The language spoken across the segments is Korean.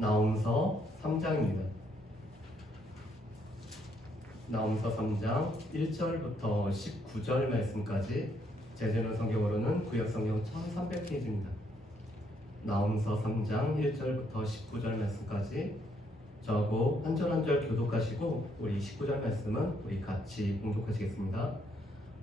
나홈서 3장입니다. 나홈서 3장 1절부터 19절 말씀까지 제재는 성경으로는 구약성경 1300페이지입니다. 나홈서 3장 1절부터 19절 말씀까지 저하고 한 절 한 절 교독하시고 우리 19절 말씀은 우리 같이 봉독하시겠습니다.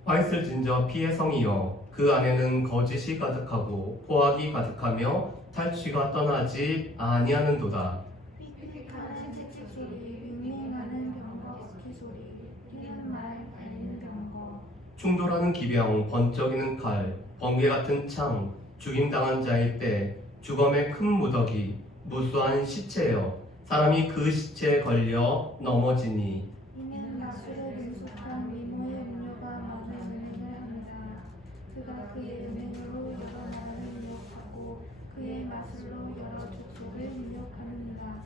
화 있을 진저 피의 성이여, 그 안에는 거짓이 가득하고 포악이 가득하며 탈취가 떠나지 아니하는도다. 삑삑하는 칙칙소리, 윙윙하는 병거 스키소리, 뛰는 말, 달리는 병거. 충돌하는 기병, 번쩍이는 칼, 번개 같은 창, 죽임당한 자의 때, 주검의 큰 무더기, 무수한 시체여, 사람이 그 시체에 걸려 넘어지니. 이는 마술의 능숙한 미모의 음료가 마음의 은행을 합니다. 그가 그의 은행으로 여러 나라를 미혹하고 그의 마술로 여러 족속을 미혹하느니라.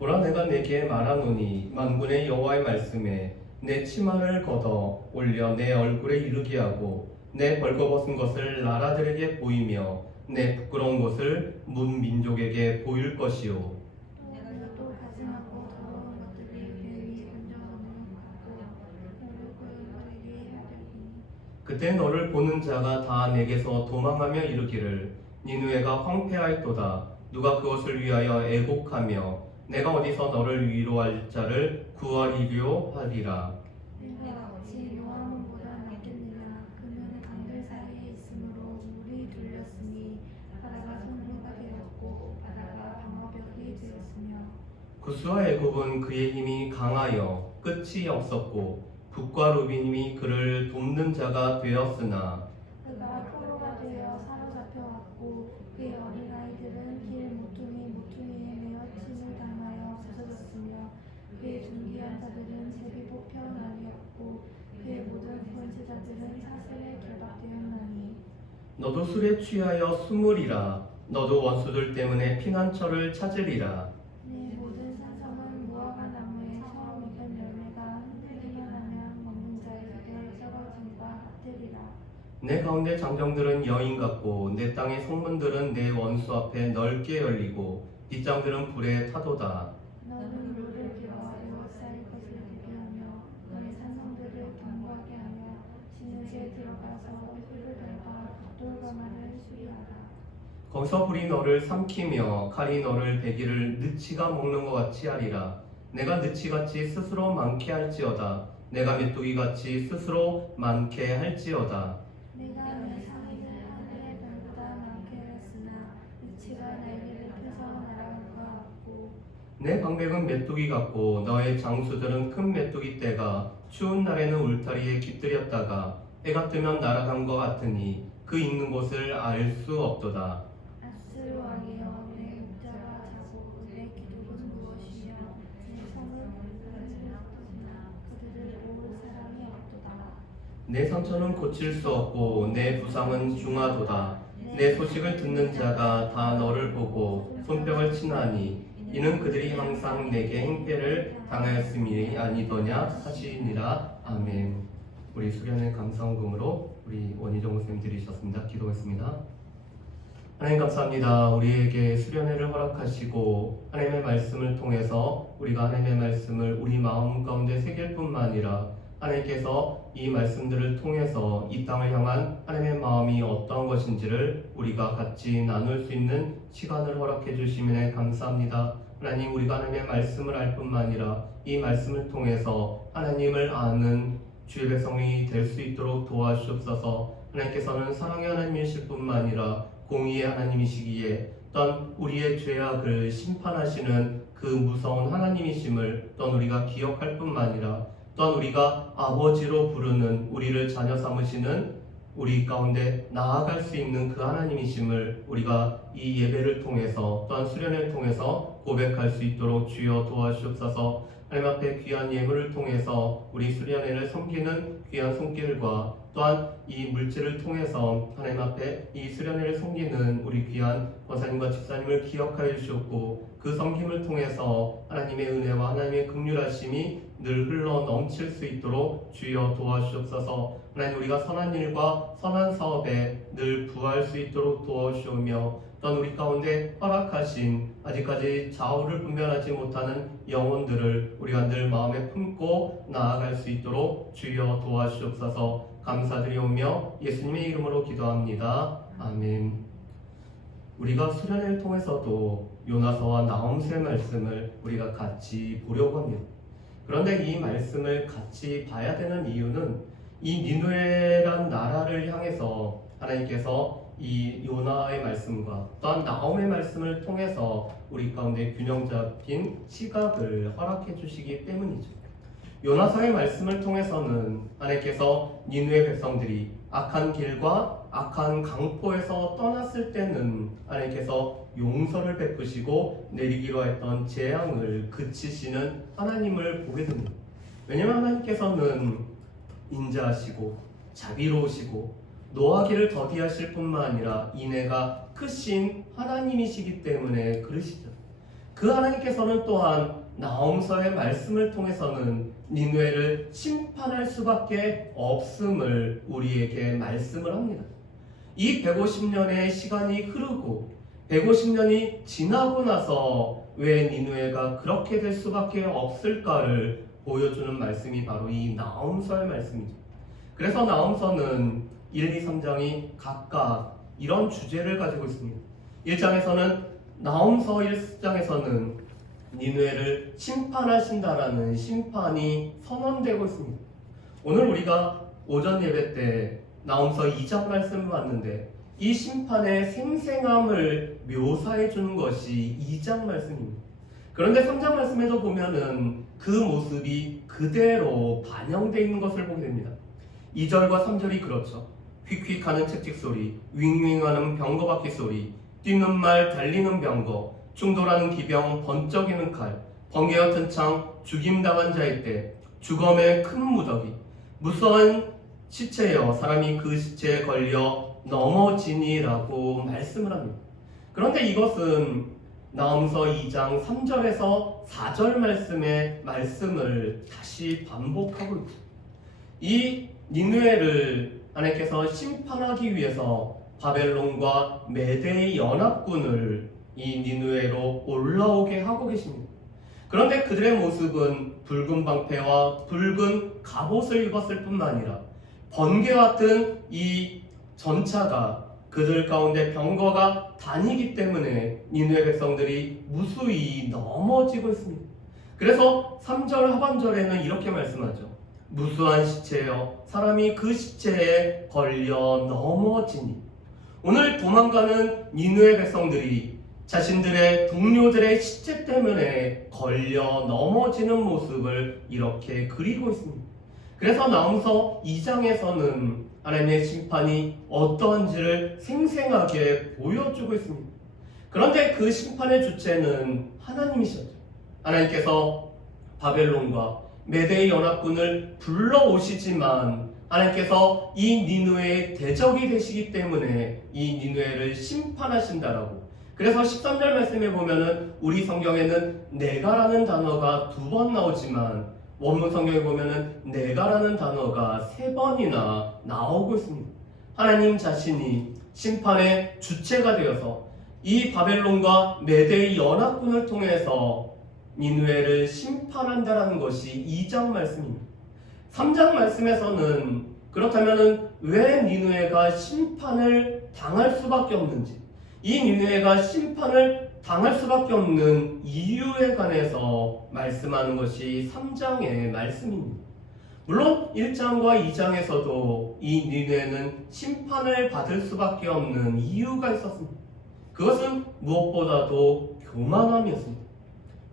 보라, 내가 내게 말하노니 만군의 여호와의 말씀에 내 치마를 걷어 올려 내 얼굴에 이르게 하고 내 벌거벗은 것을 나라들에게 보이며 내 부끄러운 것을 문 민족에게 보일 것이요. 또 가증하고 더러운 것들이 그 위에 얹어놓는 것도 너에게 하려니. 그때 너를 보는 자가 다 내게서 도망하며 이르기를 니느웨가 황폐하였도다. 누가 그것을 위하여 애곡하며 내가 어디서 너를 위로할 자를 구하리려 하리라. 내가 어찌 노아몬보다 낫겠느냐. 그는 강들 사이에 있으므로 물이 둘렸으니 바다가 선로가 되었고 바다가 방어벽이 되었으며. 구스와 애굽은 그의 힘이 강하여 끝이 없었고 북과 루빈이 그를 돕는 자가 되었으나 그가 포로가 되어 사로잡혀 왔고 그의 어린아이들은 길 모퉁이에 매어 침을 당하여 부서졌으며 그의 존귀한 자들은 제비 뽑혀 날이었고 그의 모든 권세자들은 사슬에 결박되었나니. 너도 술에 취하여 숨으리라. 너도 원수들 때문에 피난처를 찾으리라. 내 모든 산성은 무화과 나무에 처음 익은 열매가 흔들리만 하면 먹는 자에게 썩어짐과 같으리라. 내 가운데 장정들은 여인 같고 내 땅의 성문들은 내 원수 앞에 넓게 열리고 빗장들은 불에 타도다. 너는 물을 길어 에워싸일 것을 대비하며 너의 산성들을 견고하게 하며 진흙에 들어가서 흙을 밟아 돌가마를 수리하라. 거기서 불이 너를 삼키며 칼이 너를 베기를 느치가 먹는 것 같이 하리라. 내가 느치같이 스스로 많게 할지어다. 내가 메뚜기같이 스스로 많게 할지어다. 내가 내 상의를 하늘의 별보다 많게 했으나 느치가 날개를 펴서 날아갈 것 같고 내 방백은 메뚜기 같고 너의 장수들은 큰 메뚜기 떼가 추운 날에는 울타리에 깃들였다가 해가 뜨면 날아간 것 같으니 그 있는 곳을 알 수 없도다. 아스르 왕이여, 내 목자가 자고 내 기둥은 무엇이며 내 성을 불편을 없으나 그들을 도울 사람이 없도다. 내 상처는 고칠 수 없고 내 부상은 중하도다. 내 소식을 듣는 자가 다 너를 보고 손뼉을 치나니 이는 그들이 항상 내게 행패를 당하였음이 아니더냐 하시니라. 아멘. 우리 수련의 감사원금으로 우리 원희정 선생님 드리셨습니다. 기도했습니다. 하나님 감사합니다. 우리에게 수련회를 허락하시고 하나님의 말씀을 통해서 우리가 하나님의 말씀을 우리 마음 가운데 새길 뿐만 아니라 하나님께서 이 말씀들을 통해서 이 땅을 향한 하나님의 마음이 어떠한 것인지를 우리가 같이 나눌 수 있는 시간을 허락해 주시면 감사합니다. 하나님, 우리가 하나님의 말씀을 알 뿐만 아니라 이 말씀을 통해서 하나님을 아는 주의 백성이 될 수 있도록 도와주옵소서. 하나님께서는 사랑의 하나님이실 뿐만 아니라 공의의 하나님이시기에 또한 우리의 죄악을 심판하시는 그 무서운 하나님이심을 또한 우리가 기억할 뿐만 아니라 또한 우리가 아버지로 부르는 우리를 자녀 삼으시는 우리 가운데 나아갈 수 있는 그 하나님이심을 우리가 이 예배를 통해서 또한 수련회를 통해서 고백할 수 있도록 주여 도와주옵소서. 하나님 앞에 귀한 예물을 통해서 우리 수련회를 섬기는 귀한 손길과 또한 이 물질을 통해서 하나님 앞에 이 수련회를 섬기는 우리 귀한 권사님과 집사님을 기억하여 주셨고 그 섬김을 통해서 하나님의 은혜와 하나님의 긍휼하심이 늘 흘러 넘칠 수 있도록 주여 도와주옵소서. 하나님, 우리가 선한 일과 선한 사업에 늘 부할 수 있도록 도와주시오며 또한 우리 가운데 허락하신 아직까지 좌우를 분별하지 못하는 영혼들을 우리가 늘 마음에 품고 나아갈 수 있도록 주여 도와주옵소서. 감사드리오며 예수님의 이름으로 기도합니다. 아멘. 우리가 수련회를 통해서도 요나서와 나홈스의 말씀을 우리가 같이 보려고 합니다. 그런데 이 말씀을 같이 봐야 되는 이유는 이 니느웨란 나라를 향해서 하나님께서 이 요나의 말씀과 또한 나홈의 말씀을 통해서 우리 가운데 균형 잡힌 시각을 허락해 주시기 때문이죠. 요나서의 말씀을 통해서는 하나님께서 니느웨 백성들이 악한 길과 악한 강포에서 떠났을 때는 하나님께서 용서를 베푸시고 내리기로 했던 재앙을 그치시는 하나님을 보게 됩니다. 왜냐하면 하나님께서는 인자하시고 자비로우시고 노하기를 더디하실 뿐만 아니라 인애가 크신 하나님이시기 때문에 그러시죠. 그 하나님께서는 또한 나홈서의 말씀을 통해서는 니느웨를 심판할 수밖에 없음을 우리에게 말씀을 합니다. 이 150년의 시간이 흐르고 150년이 지나고 나서 왜 니느웨가 그렇게 될 수밖에 없을까를 보여주는 말씀이 바로 이 나홈서의 말씀이죠. 그래서 나홈서는 1, 2, 3장이 각각 이런 주제를 가지고 있습니다. 1장에서는 나홈서 1장에서는 니느웨를 심판하신다라는 심판이 선언되고 있습니다. 오늘 우리가 오전 예배 때 나홈서 2장 말씀을 봤는데 이 심판의 생생함을 묘사해 주는 것이 2장 말씀입니다. 그런데 3장 말씀에도 보면은 그 모습이 그대로 반영되어 있는 것을 보게 됩니다. 2절과 3절이 그렇죠. 휙휙하는 채찍 소리, 윙윙하는 병거 바퀴 소리, 뛰는 말, 달리는 병거, 충돌하는 기병, 번쩍이는 칼, 번개 같은 창, 죽임당한 자의 때, 주검의 큰 무더기, 무서운 시체여 사람이 그 시체에 걸려 넘어지니라고 말씀을 합니다. 그런데 이것은 나홈서 2장 3절에서 4절 말씀의 말씀을 다시 반복하고 있죠. 이 니느웨를 하나님께서 심판하기 위해서 바벨론과 메대의 연합군을 이 니느웨로 올라오게 하고 계십니다. 그런데 그들의 모습은 붉은 방패와 붉은 갑옷을 입었을 뿐만 아니라 번개 같은 이 전차가 그들 가운데 병거가 다니기 때문에 니느웨 백성들이 무수히 넘어지고 있습니다. 그래서 3절 하반절에는 이렇게 말씀하죠. 무수한 시체여 사람이 그 시체에 걸려 넘어지니. 오늘 도망가는 니느웨 백성들이 자신들의 동료들의 시체 때문에 걸려 넘어지는 모습을 이렇게 그리고 있습니다. 그래서 나홈서 2장에서는 하나님의 심판이 어떠한지를 생생하게 보여주고 있습니다. 그런데 그 심판의 주체는 하나님이셨죠. 하나님께서 바벨론과 메대의 연합군을 불러오시지만 하나님께서 이 니느웨의 대적이 되시기 때문에 이 니느웨를 심판하신다라고. 그래서 13절 말씀에 보면은 우리 성경에는 내가라는 단어가 2번 나오지만 원문 성경에 보면은 내가라는 단어가 3번이나 나오고 있습니다. 하나님 자신이 심판의 주체가 되어서 이 바벨론과 메대의 연합군을 통해서 니느웨를 심판한다라는 것이 2장 말씀입니다. 3장 말씀에서는 그렇다면 왜 니느웨가 심판을 당할 수밖에 없는지, 이 니느웨가 심판을 당할 수밖에 없는 이유에 관해서 말씀하는 것이 3장의 말씀입니다. 물론 1장과 2장에서도 이 니느웨는 심판을 받을 수밖에 없는 이유가 있었습니다. 그것은 무엇보다도 교만함이었습니다.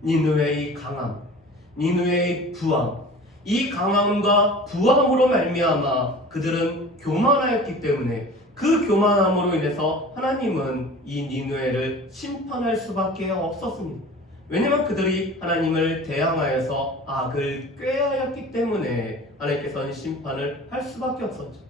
니느웨의 강함, 니느웨의 부함, 이 강함과 부함으로 말미암아 그들은 교만하였기 때문에 그 교만함으로 인해서 하나님은 이 니느웨를 심판할 수밖에 없었습니다. 왜냐하면 그들이 하나님을 대항하여서 악을 꾀하였기 때문에 하나님께서는 심판을 할 수밖에 없었죠.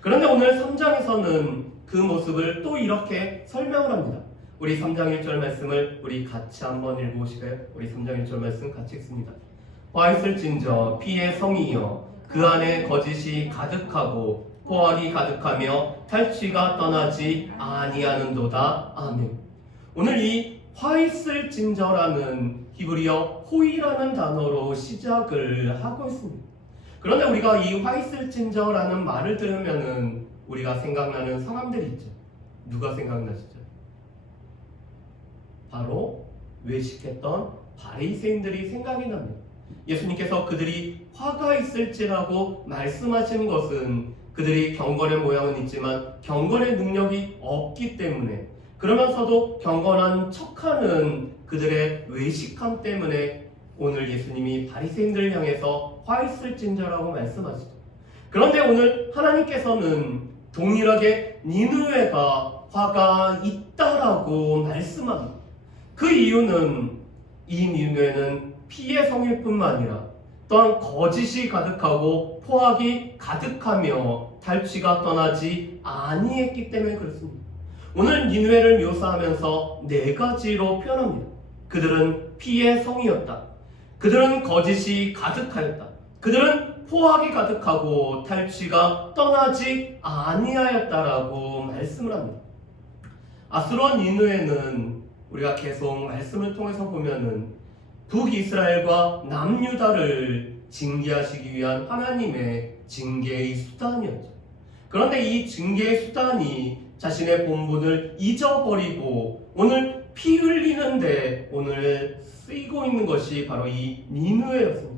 그런데 오늘 3장에서는 그 모습을 또 이렇게 설명을 합니다. 우리 3장 1절 말씀을 우리 같이 한번 읽어보실까요? 우리 3장 1절 말씀 같이 읽습니다. 화 있을진저 피의 성이여 그 안에 거짓이 가득하고 포악이 가득하며 탈취가 떠나지 아니하는도다. 아멘. 오늘 이 화 있을진저라는 히브리어 호이라는 단어로 시작을 하고 있습니다. 그런데 우리가 이 화 있을진저라는 말을 들으면은 우리가 생각나는 사람들이 있죠. 누가 생각나시죠? 바로 외식했던 바리새인들이 생각이 납니다. 예수님께서 그들이 화가 있을지라고 말씀하시는 것은 그들이 경건의 모양은 있지만 경건의 능력이 없기 때문에, 그러면서도 경건한 척하는 그들의 외식함 때문에 오늘 예수님이 바리새인들을 향해서 화 있을진저라고 말씀하시죠. 그런데 오늘 하나님께서는 동일하게 니느웨가 화가 있다라고 말씀합니다. 그 이유는 이 니느웨는 피의 성일 뿐만 아니라 또한 거짓이 가득하고 포악이 가득하며 탈취가 떠나지 아니했기 때문에 그렇습니다. 오늘 니느웨를 묘사하면서 네 가지로 표현합니다. 그들은 피의 성이었다. 그들은 거짓이 가득하였다. 그들은 포악이 가득하고 탈취가 떠나지 아니하였다라고 말씀을 합니다. 아수르와 니느웨는 우리가 계속 말씀을 통해서 보면은 북이스라엘과 남유다를 징계하시기 위한 하나님의 징계의 수단이었죠. 그런데 이 징계의 수단이 자신의 본분을 잊어버리고 오늘 피 흘리는데 오늘 쓰이고 있는 것이 바로 이 니느웨였습니다.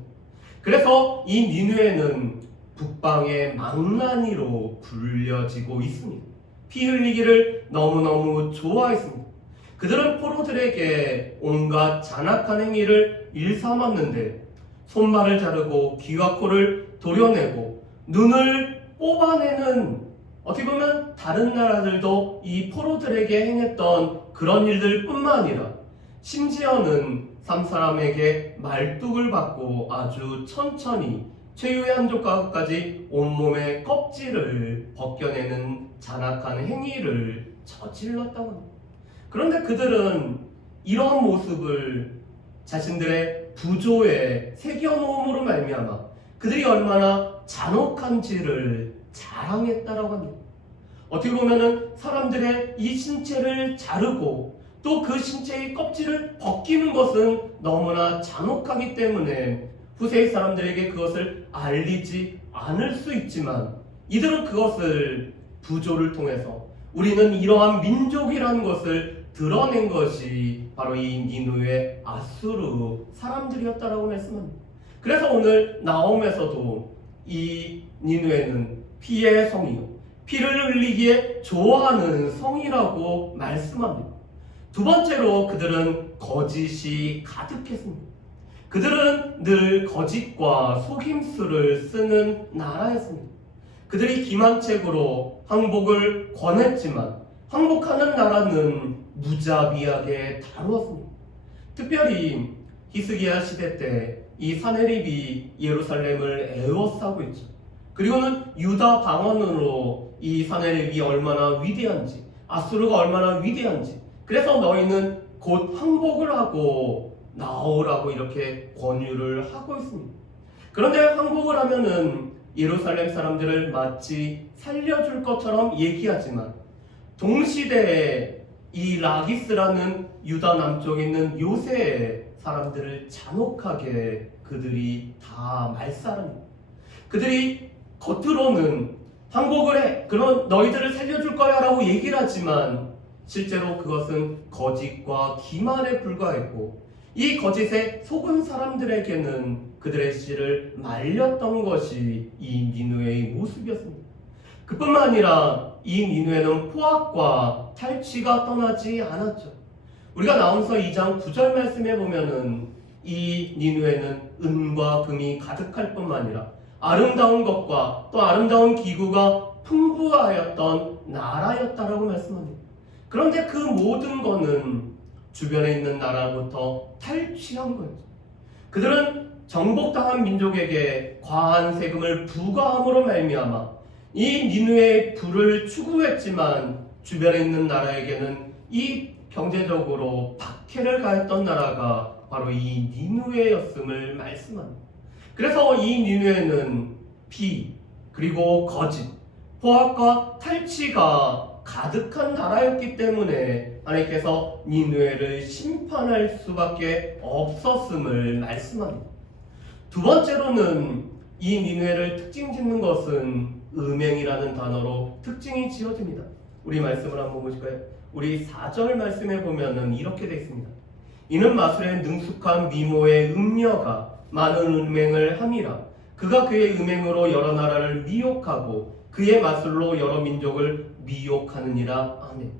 그래서 이 니느웨는 북방의 망나니로 불려지고 있습니다. 피 흘리기를 너무너무 좋아했습니다. 그들은 포로들에게 온갖 잔악한 행위를 일삼았는데 손발을 자르고 귀와 코를 도려내고 눈을 뽑아내는, 어떻게 보면 다른 나라들도 이 포로들에게 행했던 그런 일들 뿐만 아니라 심지어는 3사람에게 말뚝을 받고 아주 천천히 최후의 한 조각까지 온몸의 껍질을 벗겨내는 잔악한 행위를 저질렀다고 합니다. 그런데 그들은 이러한 모습을 자신들의 부조에 새겨놓음으로 말미암아 그들이 얼마나 잔혹한지를 자랑했다라고 합니다. 어떻게 보면은 사람들의 이 신체를 자르고 또 그 신체의 껍질을 벗기는 것은 너무나 잔혹하기 때문에 후세의 사람들에게 그것을 알리지 않을 수 있지만 이들은 그것을 부조를 통해서 우리는 이러한 민족이라는 것을 드러낸 것이 바로 이 니느웨 아수르 사람들이었다라고 말씀합니다. 그래서 오늘 나홈에서도 이 니느웨는 피의 성이요, 피를 흘리기에 좋아하는 성이라고 말씀합니다. 두 번째로 그들은 거짓이 가득했습니다. 그들은 늘 거짓과 속임수를 쓰는 나라였습니다. 그들이 기만책으로 항복을 권했지만 항복하는 나라는 무자비하게 다루었습니다. 특별히 히스기야 시대 때 이 사네립이 예루살렘을 에워싸고 있죠. 그리고는 유다 방언으로 이 사네립이 얼마나 위대한지, 아수르가 얼마나 위대한지, 그래서 너희는 곧 항복을 하고 나오라고 이렇게 권유를 하고 있습니다. 그런데 항복을 하면은 예루살렘 사람들을 마치 살려줄 것처럼 얘기하지만 동시대에 이 라기스라는 유다 남쪽에 있는 요새의 사람들을 잔혹하게 그들이 다 말살합니다. 그들이 겉으로는 항복을 해, 그런 너희들을 살려줄 거야 라고 얘기를 하지만 실제로 그것은 거짓과 기만에 불과했고 이 거짓에 속은 사람들에게는 그들의 씨를 말렸던 것이 이 니느웨의 모습이었습니다. 그뿐만 아니라 이 니느웨는 포악과 탈취가 떠나지 않았죠. 우리가 나홈서 2장 9절 말씀에 보면은 이 니느웨는 은과 금이 가득할 뿐만 아니라 아름다운 것과 또 아름다운 기구가 풍부하였던 나라였다라고 말씀합니다. 그런데 그 모든 것은 주변에 있는 나라로부터 탈취한 거였죠. 그들은 정복당한 민족에게 과한 세금을 부과함으로 말미암아 이 니느웨의 부를 추구했지만 주변에 있는 나라에게는 이 경제적으로 박해를 가했던 나라가 바로 이 니느웨였음을 말씀합니다. 그래서 이 니느웨는 피, 그리고 거짓, 포악과 탈취가 가득한 나라였기 때문에 하나님께서 니느웨를 심판할 수밖에 없었음을 말씀합니다. 두 번째로는 이 니느웨를 특징 짓는 것은 음행이라는 단어로 특징이 지어집니다. 우리 말씀을 한번 보실까요? 우리 4절 말씀에 보면은 이렇게 되어 있습니다. 이는 마술에 능숙한 미모의 음녀가 많은 음행을 함이라. 그가 그의 음행으로 여러 나라를 미혹하고 그의 마술로 여러 민족을 미혹하느니라. 아멘.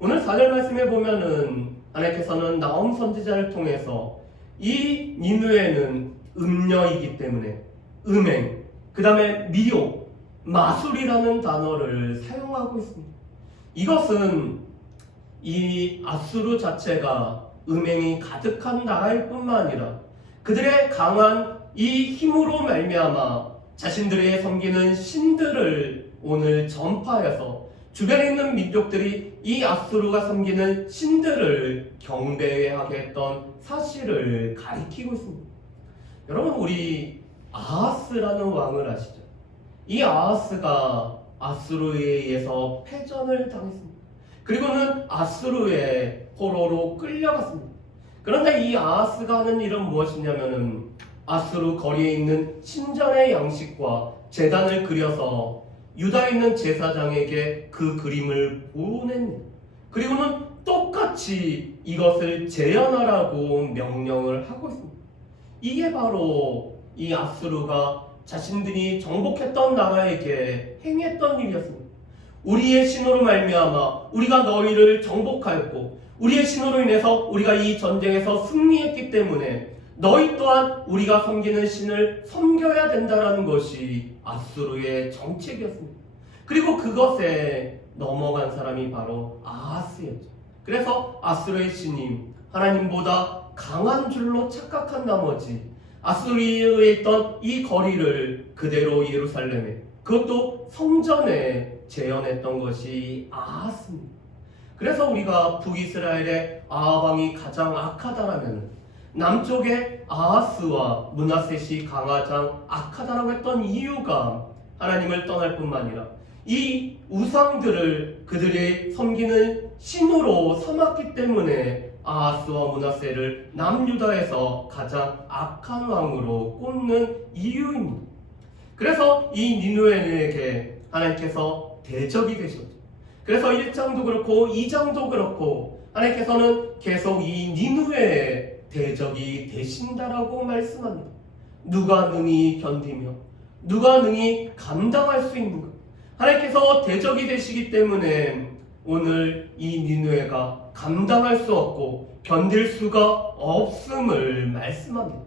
오늘 4절 말씀에 보면은 하나님께서는 나홈 선지자를 통해서 이 니느웨는 음녀이기 때문에 음행, 그 다음에 미혹, 마술이라는 단어를 사용하고 있습니다. 이것은 이 아수르 자체가 음행이 가득한 나라일 뿐만 아니라 그들의 강한 이 힘으로 말미암아 자신들의 섬기는 신들을 오늘 전파해서 주변에 있는 민족들이 이 아수르가 섬기는 신들을 경배하게 했던 사실을 가리키고 있습니다. 여러분, 우리 아하스라는 왕을 아시죠? 이 아하스가 아수르에 의해서 패전을 당했습니다. 그리고는 아수르의 포로로 끌려갔습니다. 그런데 이 아하스가 하는 일은 무엇이냐면은 아수르 거리에 있는 신전의 양식과 제단을 그려서 유다에 있는 제사장에게 그 그림을 보냅니다. 그리고는 똑같이 이것을 재현하라고 명령을 하고 있습니다. 이게 바로 이 아수르가 자신들이 정복했던 나라에게 행했던 일이었습니다. 우리의 신으로 말미암아 우리가 너희를 정복하였고 우리의 신으로 인해서 우리가 이 전쟁에서 승리했기 때문에 너희 또한 우리가 섬기는 신을 섬겨야 된다라는 것이 아수르의 정책이었습니다. 그리고 그것에 넘어간 사람이 바로 아하스였죠. 그래서 아수르의 신이 하나님보다 강한 줄로 착각한 나머지 아수르에 있던 이 거리를 그대로 예루살렘에, 그것도 성전에 재현했던 것이 아하스입니다. 그래서 우리가 북이스라엘의 아합 왕이 가장 악하다라면 남쪽의 아하스와 므낫셋이 가장 악하다라고 했던 이유가 하나님을 떠날 뿐만 아니라 이 우상들을 그들이 섬기는 신으로 삼았기 때문에 아하스와 므낫셋을 남유다에서 가장 악한 왕으로 꼽는 이유입니다. 그래서 이 니느웨에게 하나님께서 대적이 되셨죠. 그래서 1장도 그렇고 2장도 그렇고 하나님께서는 계속 이 니느웨의 대적이 되신다라고 말씀합니다. 누가 능히 견디며 누가 능히 감당할 수 있는가? 하나님께서 대적이 되시기 때문에 오늘 이 니느웨가 감당할 수 없고 견딜 수가 없음을 말씀합니다.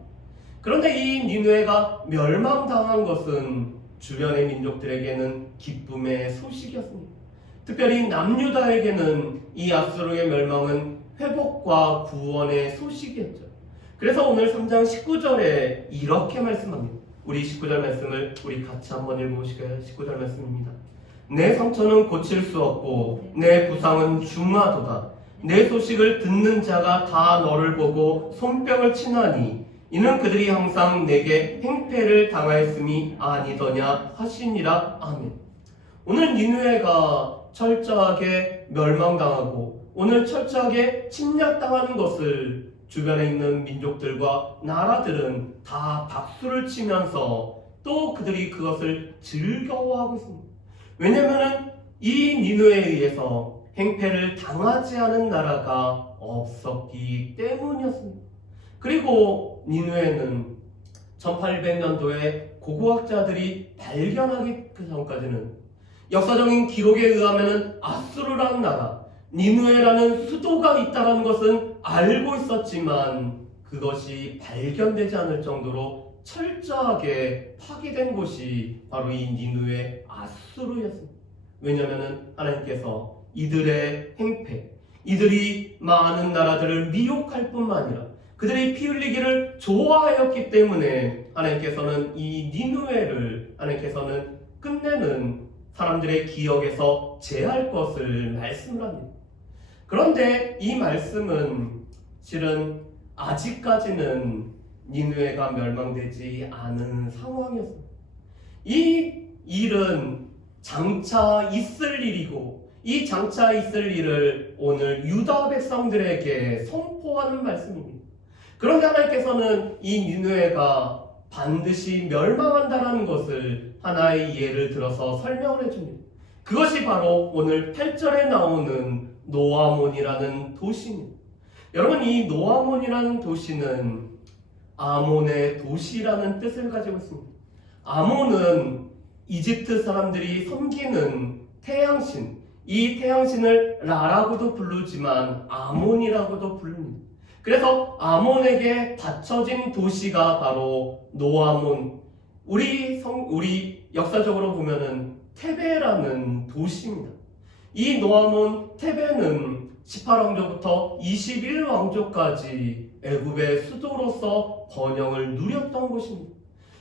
그런데 이 니느웨가 멸망당한 것은 주변의 민족들에게는 기쁨의 소식이었습니다. 특별히 남유다에게는 이 아수르의 멸망은 회복과 구원의 소식이었죠. 그래서 오늘 3장 19절에 이렇게 말씀합니다. 우리 19절 말씀을 우리 같이 한번 읽어보실까요? 19절 말씀입니다. 내 상처는 고칠 수 없고 내 부상은 중하도다. 내 소식을 듣는 자가 다 너를 보고 손뼉을 치나니 이는 그들이 항상 내게 행패를 당하였음이 아니더냐 하시니라. 아멘. 오늘 니느웨가 철저하게 멸망당하고 오늘 철저하게 침략당하는 것을 주변에 있는 민족들과 나라들은 다 박수를 치면서 또 그들이 그것을 즐거워하고 있습니다. 왜냐하면 이 니느웨에 의해서 행패를 당하지 않은 나라가 없었기 때문이었습니다. 그리고 니느웨는 1800년도에 고고학자들이 발견하기 전까지는 역사적인 기록에 의하면 아수르라는 나라, 니느웨라는 수도가 있다는 것은 알고 있었지만 그것이 발견되지 않을 정도로 철저하게 파괴된 곳이 바로 이 니느웨 아수르였습니다. 왜냐하면 하나님께서 이들의 행패, 이들이 많은 나라들을 미혹할 뿐만 아니라 그들이 피 흘리기를 좋아하였기 때문에 하나님께서는 이 니느웨를 하나님께서는 끝내는 사람들의 기억에서 제할 것을 말씀을 합니다. 그런데 이 말씀은 실은 아직까지는 니느웨가 멸망되지 않은 상황이었습니다. 이 일은 장차 있을 일이고 이 장차 있을 일을 오늘 유다 백성들에게 선포하는 말씀입니다. 그런데 하나님께서는 이 니느웨가 반드시 멸망한다라는 것을 하나의 예를 들어서 설명을 해줍니다. 그것이 바로 오늘 8절에 나오는 노아몬이라는 도시입니다. 여러분, 이 노아몬이라는 도시는 아몬의 도시라는 뜻을 가지고 있습니다. 아몬은 이집트 사람들이 섬기는 태양신, 이 태양신을 라라고도 부르지만 아몬이라고도 부릅니다. 그래서 아몬에게 바쳐진 도시가 바로 노아몬, 우리 역사적으로 보면은 테베라는 도시입니다. 이 노아몬 테베는 18왕조부터 21왕조까지 애굽의 수도로서 번영을 누렸던 곳입니다.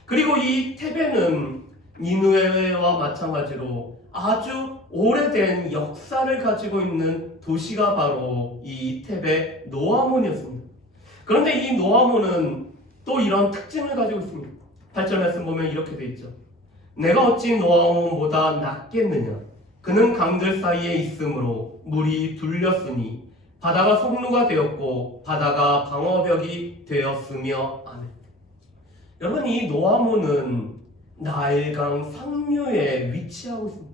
그리고 이 테베는 니느웨와 마찬가지로 아주 오래된 역사를 가지고 있는 도시가 바로 이 테베 노아몬이었습니다. 그런데 이 노아몬은 또 이런 특징을 가지고 있습니다. 8절 말씀 보면 이렇게 돼 있죠. 내가 어찌 노아몬보다 낫겠느냐? 그는 강들 사이에 있으므로 물이 둘렸으니 바다가 속루가 되었고 바다가 방어벽이 되었으며. 아멘. 여러분, 이 노아몬은 나일강 상류에 위치하고 있습니다.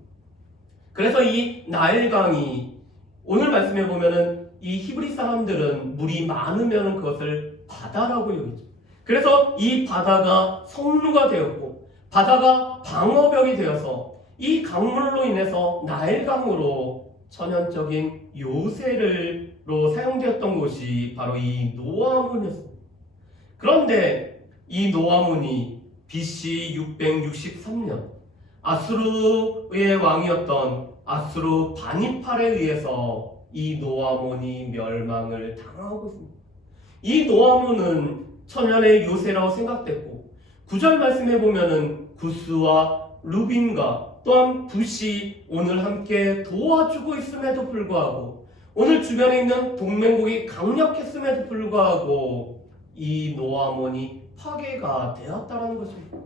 그래서 이 나일강이 오늘 말씀해 보면은 이 히브리 사람들은 물이 많으면 그것을 바다라고 여기죠. 그래서 이 바다가 성루가 되었고 바다가 방어벽이 되어서 이 강물로 인해서 나일강으로 천연적인 요새로 사용되었던 곳이 바로 이 노아몬이었습니다. 그런데 이 노아몬이 BC 663년 아수르의 왕이었던 아수르 바니팔에 의해서 이 노아몬이 멸망을 당하고 있습니다. 이 노아몬은 천연의 요새라고 생각됐고 9절 말씀해 보면은 구스와 루빈과 또한 붓이 오늘 함께 도와주고 있음에도 불구하고 오늘 주변에 있는 동맹국이 강력했음에도 불구하고 이 노아몬이 파괴가 되었다는 것입니다.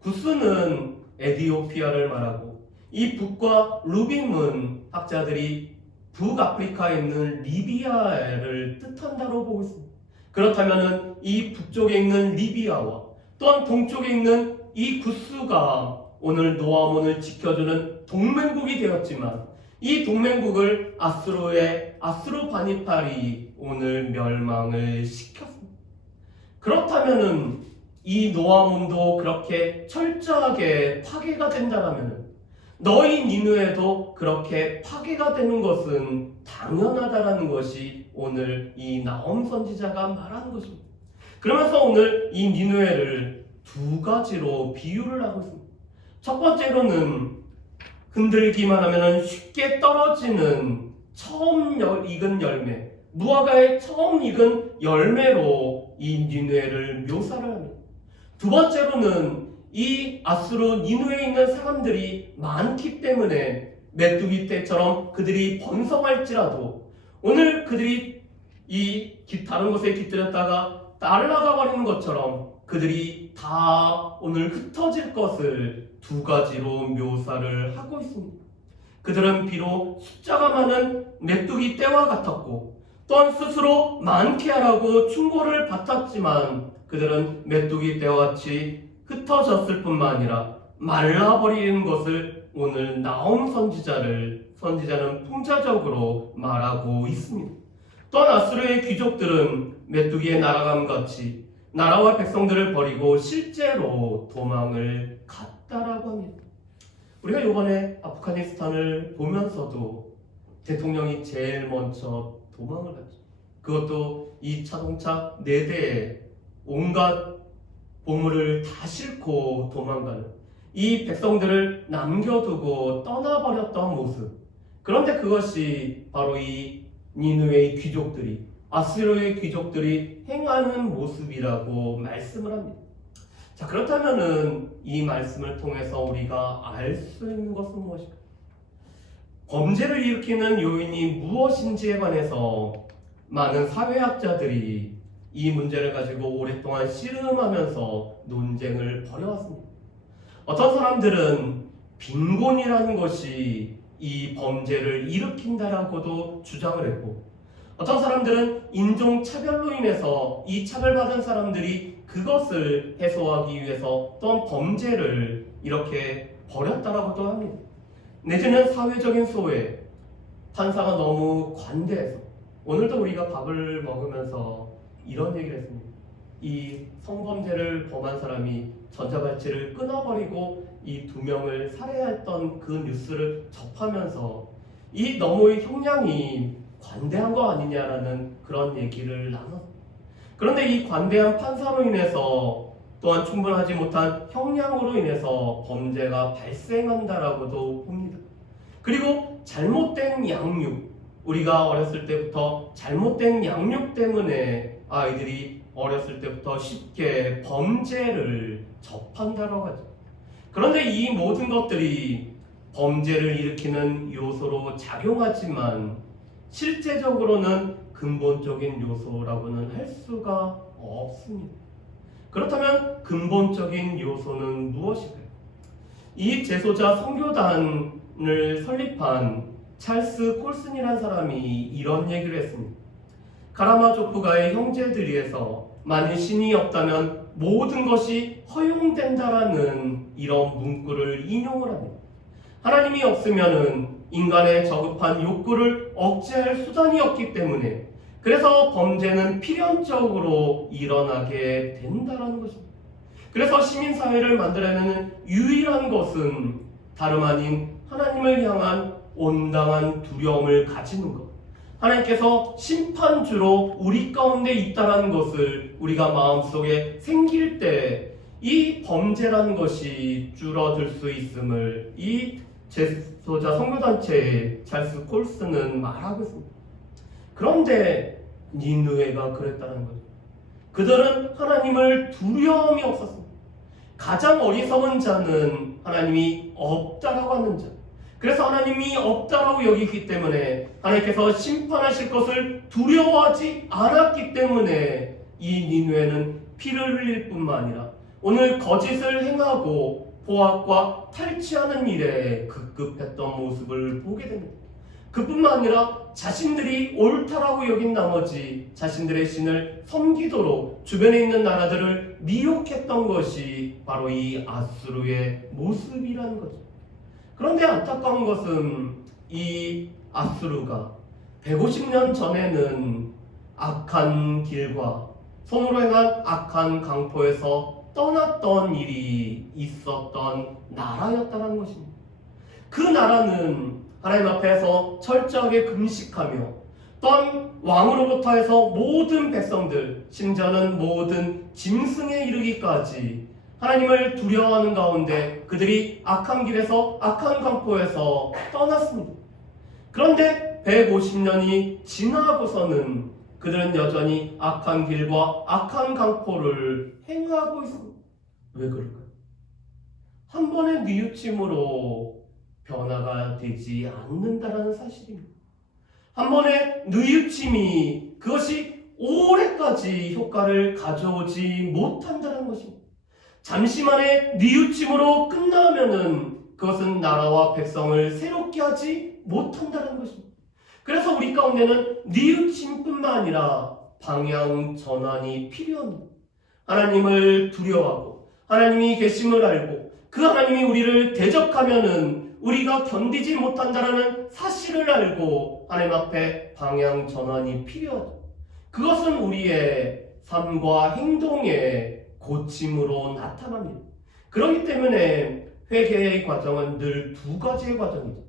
구스는 에디오피아를 말하고 이 붓과 루빔은 학자들이 북아프리카에 있는 리비아를 뜻한다고 보고 있습니다. 그렇다면 이 북쪽에 있는 리비아와 또한 동쪽에 있는 이 구스가 오늘 노아몬을 지켜주는 동맹국이 되었지만 이 동맹국을 아수르 바니팔이 오늘 멸망을 시켰습니다. 그렇다면은 이 노아몬도 그렇게 철저하게 파괴가 된다라면 너희 니느웨도 그렇게 파괴가 되는 것은 당연하다라는 것이 오늘 이 나홈 선지자가 말하는 것입니다. 그러면서 오늘 이 니느웨를 두 가지로 비유를 하고 있습니다. 첫 번째로는 흔들기만 하면 쉽게 떨어지는 처음 익은 열매, 무화과의 처음 익은 열매로 이 니느웨를 묘사를 합니다. 두 번째로는 이 아수르 니느웨에 있는 사람들이 많기 때문에 메뚜기 떼처럼 그들이 번성할지라도 오늘 그들이 다른 곳에 깃들였다가 날아가 버리는 것처럼 그들이 다 오늘 흩어질 것을 두 가지로 묘사를 하고 있습니다. 그들은 비록 숫자가 많은 메뚜기 떼와 같았고 또한 스스로 많게 하라고 충고를 받았지만 그들은 메뚜기 떼와 같이 흩어졌을 뿐만 아니라 말라버리는 것을 오늘 나홈 선지자는 풍자적으로 말하고 있습니다. 또한 아수르의 귀족들은 메뚜기의 날아감 같이 나라와 백성들을 버리고 실제로 도망을 갔다라고 합니다. 우리가 이번에 아프가니스탄을 보면서도 대통령이 제일 먼저 도망을 갔죠. 그것도 이 자동차 4대에 온갖 보물을 다 싣고 도망가는 이 백성들을 남겨두고 떠나버렸던 모습. 그런데 그것이 바로 이 니느웨의 귀족들이 아수르의 귀족들이 행하는 모습이라고 말씀을 합니다. 자, 그렇다면은 이 말씀을 통해서 우리가 알 수 있는 것은 무엇일까? 범죄를 일으키는 요인이 무엇인지에 관해서 많은 사회학자들이 이 문제를 가지고 오랫동안 씨름하면서 논쟁을 벌여왔습니다. 어떤 사람들은 빈곤이라는 것이 이 범죄를 일으킨다라고도 주장을 했고, 어떤 사람들은 인종차별로 인해서 이 차별받은 사람들이 그것을 해소하기 위해서 또한 범죄를 이렇게 벌였다라고도 합니다. 내지는 사회적인 소외, 판사가 너무 관대해서, 오늘도 우리가 밥을 먹으면서 이런 얘기를 했습니다. 이 성범죄를 범한 사람이 전자발찌를 끊어버리고 이 2명을 살해했던 그 뉴스를 접하면서 이 너무의 형량이 관대한 거 아니냐라는 그런 얘기를 나눴습니다. 그런데 이 관대한 판사로 인해서 또한 충분하지 못한 형량으로 인해서 범죄가 발생한다라고도 봅니다. 그리고 잘못된 양육, 우리가 어렸을 때부터 잘못된 양육 때문에 아이들이 어렸을 때부터 쉽게 범죄를 접한다고 하죠. 그런데 이 모든 것들이 범죄를 일으키는 요소로 작용하지만 실제적으로는 근본적인 요소라고는 할 수가 없습니다. 그렇다면 근본적인 요소는 무엇일까요? 이 재소자 선교단을 설립한 찰스 콜슨이라는 사람이 이런 얘기를 했습니다. 카라마조프가의 형제들이에서 만일 신이 없다면 모든 것이 허용된다라는 이런 문구를 인용을 합니다. 하나님이 없으면은 인간의 저급한 욕구를 억제할 수단이 없기 때문에, 그래서 범죄는 필연적으로 일어나게 된다라는 것입니다. 그래서 시민사회를 만들어내는 유일한 것은 다름 아닌 하나님을 향한 온당한 두려움을 가지는 것, 하나님께서 심판주로 우리 가운데 있다라는 것을 우리가 마음속에 생길 때 이 범죄라는 것이 줄어들 수 있음을 이 재소자 선교단체의 찰스 콜슨은 말하고 있습니다. 그런데 니느웨가 그랬다는 거죠. 그들은 하나님을 두려움이 없었습니다. 가장 어리석은 자는 하나님이 없다라고 하는 자. 그래서 하나님이 없다라고 여기기 때문에 하나님께서 심판하실 것을 두려워하지 않았기 때문에 이 니느웨는 피를 흘릴 뿐만 아니라 오늘 거짓을 행하고 포악과 탈취하는 일에 급급했던 모습을 보게 됩니다. 그뿐만 아니라 자신들이 옳다라고 여긴 나머지 자신들의 신을 섬기도록 주변에 있는 나라들을 미혹했던 것이 바로 이 아수르의 모습이라는 거죠. 그런데 안타까운 것은 이 아수르가 150년 전에는 악한 길과 손으로 행한 악한 강포에서 떠났던 일이 있었던 나라였다는 것입니다. 그 나라는 하나님 앞에서 철저하게 금식하며 또한 왕으로부터 해서 모든 백성들, 심지어는 모든 짐승에 이르기까지 하나님을 두려워하는 가운데 그들이 악한 길에서 악한 강포에서 떠났습니다. 그런데 150년이 지나고서는 그들은 여전히 악한 길과 악한 강포를 행하고 있습니다. 왜 그럴까요? 한 번의 뉘우침으로 변화가 되지 않는다라는 사실입니다. 한 번의 뉘우침이 그것이 오래까지 효과를 가져오지 못한다는 것입니다. 잠시만의 뉘우침으로 끝나면은 그것은 나라와 백성을 새롭게 하지 못한다는 것입니다. 그래서 우리 가운데는 뉘우침뿐만 아니라 방향 전환이 필요합니다. 하나님을 두려워하고 하나님이 계심을 알고 그 하나님이 우리를 대적하면은 우리가 견디지 못한다라는 사실을 알고 하나님 앞에 방향 전환이 필요하죠. 그것은 우리의 삶과 행동의 고침으로 나타납니다. 그렇기 때문에 회개의 과정은 늘 2가지의 과정이죠.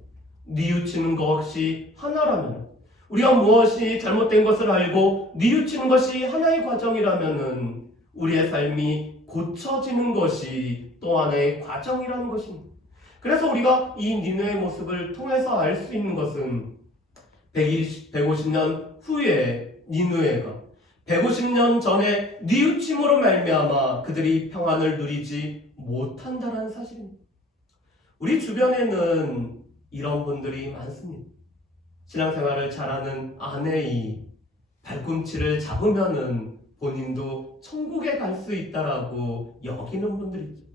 뉘우치는 것이 하나라면, 우리가 무엇이 잘못된 것을 알고 뉘우치는 것이 하나의 과정이라면은 우리의 삶이 고쳐지는 것이 또 하나의 과정이라는 것입니다. 그래서 우리가 이 니느웨의 모습을 통해서 알 수 있는 것은 150년 후에 니느웨가 150년 전에 뉘우침으로 말미암아 그들이 평안을 누리지 못한다는 사실입니다. 우리 주변에는 이런 분들이 많습니다. 신앙생활을 잘하는 아내의 발꿈치를 잡으면은 본인도 천국에 갈 수 있다라고 여기는 분들이 있죠.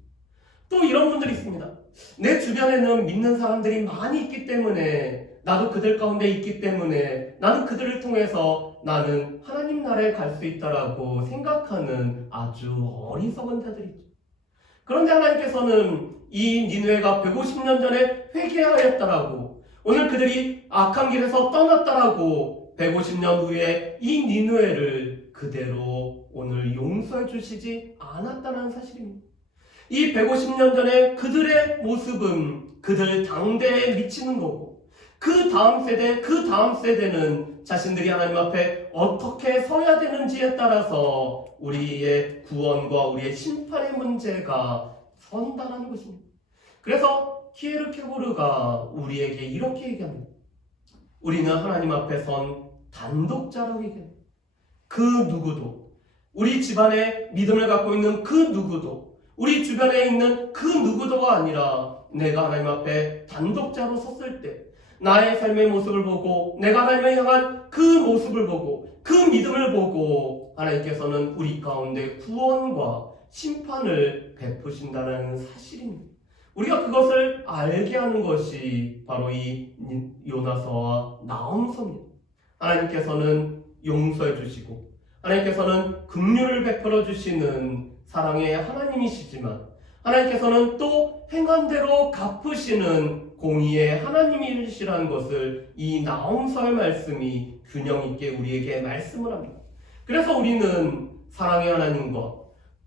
또 이런 분들이 있습니다. 내 주변에는 믿는 사람들이 많이 있기 때문에, 나도 그들 가운데 있기 때문에 나는 그들을 통해서 나는 하나님 나라에 갈 수 있다라고 생각하는 아주 어리석은 자들이죠. 그런데 하나님께서는 이 니느웨가 150년 전에 회개하였다라고, 오늘 그들이 악한 길에서 떠났다라고 150년 후에 이 니느웨를 그대로 오늘 용서해 주시지 않았다는 사실입니다. 이 150년 전에 그들의 모습은 그들 당대에 미치는 거고, 그 다음 세대는 자신들이 하나님 앞에 어떻게 서야 되는지에 따라서 우리의 구원과 우리의 심판의 문제가 선다는 것입니다. 그래서 키에르케고르가 우리에게 이렇게 얘기합니다. 우리는 하나님 앞에 선 단독자라고 얘기합니다. 그 누구도, 우리 집안에 믿음을 갖고 있는 그 누구도, 우리 주변에 있는 그 누구도가 아니라 내가 하나님 앞에 단독자로 섰을 때 나의 삶의 모습을 보고, 내가 하나님을 향한 그 모습을 보고, 그 믿음을 보고 하나님께서는 우리 가운데 구원과 심판을 베푸신다는 사실입니다. 우리가 그것을 알게 하는 것이 바로 이 요나서와 나홈서입니다. 하나님께서는 용서해 주시고, 하나님께서는 긍휼을 베풀어 주시는 사랑의 하나님이시지만, 하나님께서는 또 행한 대로 갚으시는 공의의 하나님이시라는 것을 이 나홈서의 말씀이 균형 있게 우리에게 말씀을 합니다. 그래서 우리는 사랑의 하나님과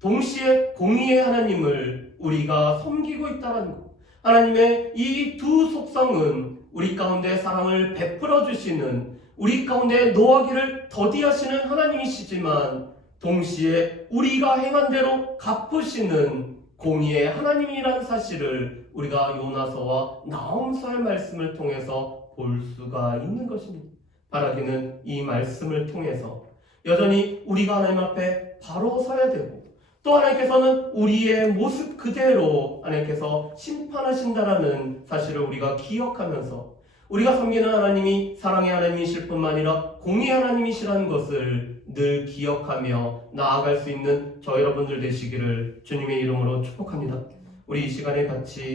동시에 공의의 하나님을 우리가 섬기고 있다는 것, 하나님의 이 두 속성은 우리 가운데 사랑을 베풀어 주시는, 우리 가운데 노하기를 더디하시는 하나님이시지만 동시에 우리가 행한 대로 갚으시는 공의의 하나님이라는 사실을 우리가 요나서와 나홈서의 말씀을 통해서 볼 수가 있는 것입니다. 바라기는 이 말씀을 통해서 여전히 우리가 하나님 앞에 바로 서야 되고, 또 하나님께서는 우리의 모습 그대로 하나님께서 심판하신다라는 사실을 우리가 기억하면서 우리가 섬기는 하나님이 사랑의 하나님이실 뿐만 아니라 공의의 하나님이시라는 것을 늘 기억하며 나아갈 수 있는 저 여러분들 되시기를 주님의 이름으로 축복합니다. 우리 이 시간에 같이